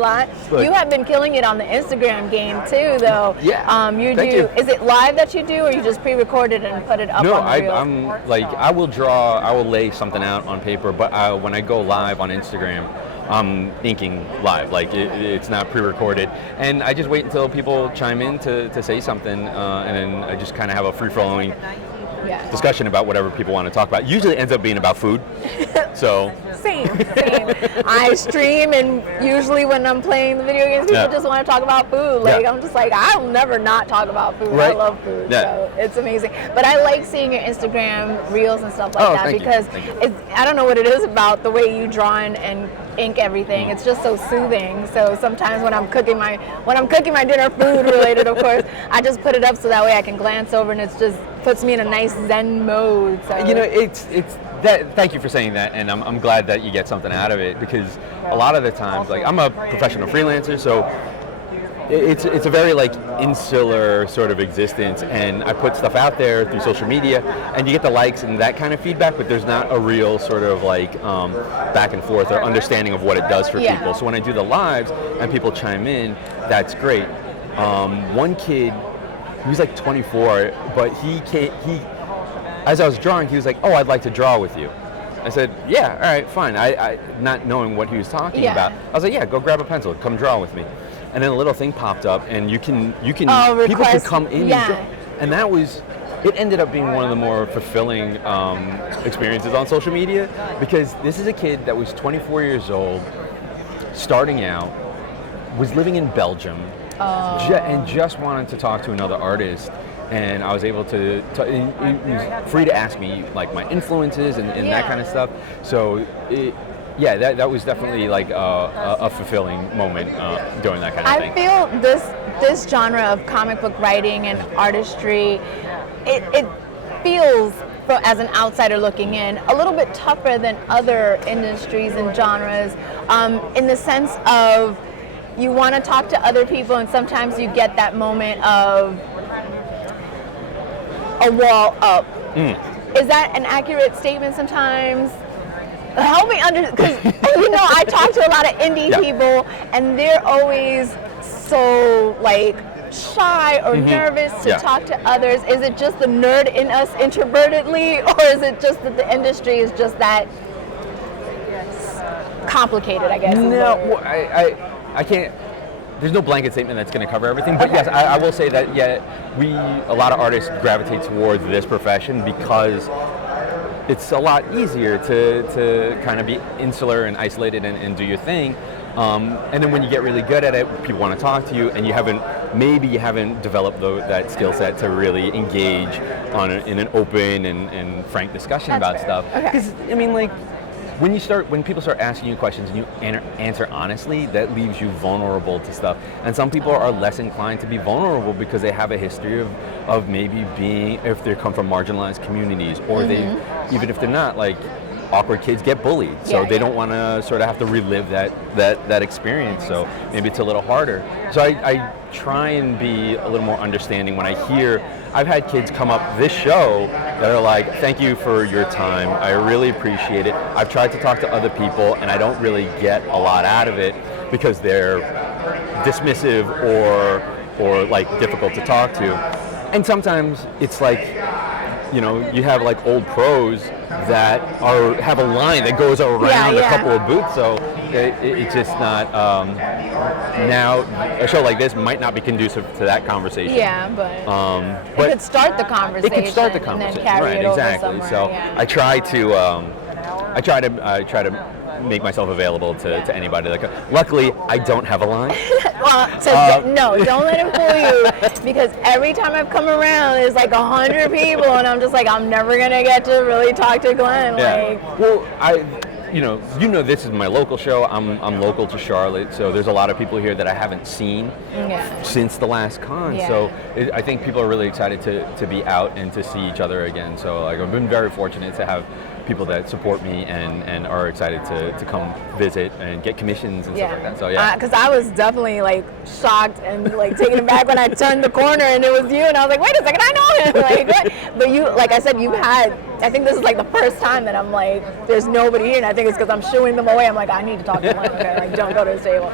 lot. Look. You have been killing it on the Instagram game too, though. Yeah. Thank you. Is it live that you do, or you just pre-record it and put it up No, on the reels? I'm like, I will lay something out on paper, but when I go live on Instagram, I'm inking live, like it's not pre-recorded, and I just wait until people chime in to say something, and then I just kind of have a free-flowing discussion about whatever people want to talk about. Usually it ends up being about food, so. Same. I stream, and usually when I'm playing the video games, people just want to talk about food. Like I'm just like, I'll never not talk about food. Right. I love food, so it's amazing. But I like seeing your Instagram reels and stuff like that because I don't know what it is about the way you draw and ink everything. It's just so soothing. So sometimes when I'm cooking my dinner, food related, of course, I just put it up so that way I can glance over, and it just puts me in a nice Zen mode. So it's that. Thank you for saying that, and I'm glad that you get something out of it, because a lot of the times, like, I'm a professional freelancer, so it's a very like insular sort of existence, and I put stuff out there through social media, and you get the likes and that kind of feedback, but there's not a real sort of like back and forth or understanding of what it does for people. So when I do the lives and people chime in, that's great. One kid, he was like 24, but he as I was drawing, he was like, "Oh, I'd like to draw with you." I said, "Yeah, all right, fine." I not knowing what he was talking about, I was like, "Yeah, go grab a pencil, come draw with me." And then a little thing popped up, and you can people can come in and draw. And it ended up being one of the more fulfilling experiences on social media, because this is a kid that was 24 years old, starting out, was living in Belgium, and just wanted to talk to another artist. And I was able to he was free to ask me like my influences and that kind of stuff. So that was definitely like a fulfilling moment doing that kind of thing. I feel this genre of comic book writing and artistry, it feels, as an outsider looking in, a little bit tougher than other industries and genres, in the sense of you want to talk to other people, and sometimes you get that moment of a wall up. Is that an accurate statement sometimes? Help me because I talk to a lot of indie people, and they're always so like shy or nervous to talk to others. Is it just the nerd in us introvertedly, or is it just that the industry is just that complicated, I guess? No, I can't. There's no blanket statement that's going to cover everything, but yes, I will say that a lot of artists gravitate towards this profession because it's a lot easier to kind of be insular and isolated and do your thing. And then when you get really good at it, people want to talk to you, and you haven't developed that skill set to really engage in an open and frank discussion about stuff. Because I mean, like, when people start asking you questions and you answer honestly, that leaves you vulnerable to stuff. And some people are less inclined to be vulnerable because they have a history of maybe if they come from marginalized communities, or even if they're not, like, awkward kids get bullied, so they don't want to sort of have to relive that experience. So maybe it's a little harder. So I try and be a little more understanding when I hear. I've had kids come up this show that are like, "Thank you for your time. I really appreciate it. I've tried to talk to other people, and I don't really get a lot out of it because they're dismissive or like difficult to talk to." And sometimes it's like, you have like old pros that have a line that goes around a couple of booths, so it's just not. Now a show like this might not be conducive to that conversation. Yeah, but it could start the conversation. It could start the conversation, and then carry it over exactly. somewhere, So I try to make myself available to anybody. Like, luckily, I don't have a line. No, don't let him fool you, because every time I've come around, there's like 100 people, and I'm just like, I'm never gonna get to really talk to Glenn. Well, this is my local show. I'm local to Charlotte, so there's a lot of people here that I haven't seen since the last con. So I think people are really excited to be out and to see each other again. So like, I've been very fortunate to have people that support me and are excited to come visit and get commissions and stuff like that. So because I was definitely like shocked and like taken aback when I turned the corner and it was you, and I was like, wait a second, I know him. Like, what? But you, like I said, I think this is like the first time that I'm like, there's nobody here, and I think it's because I'm shooing them away. I'm like, I need to talk to one. Okay, like, don't go to his table.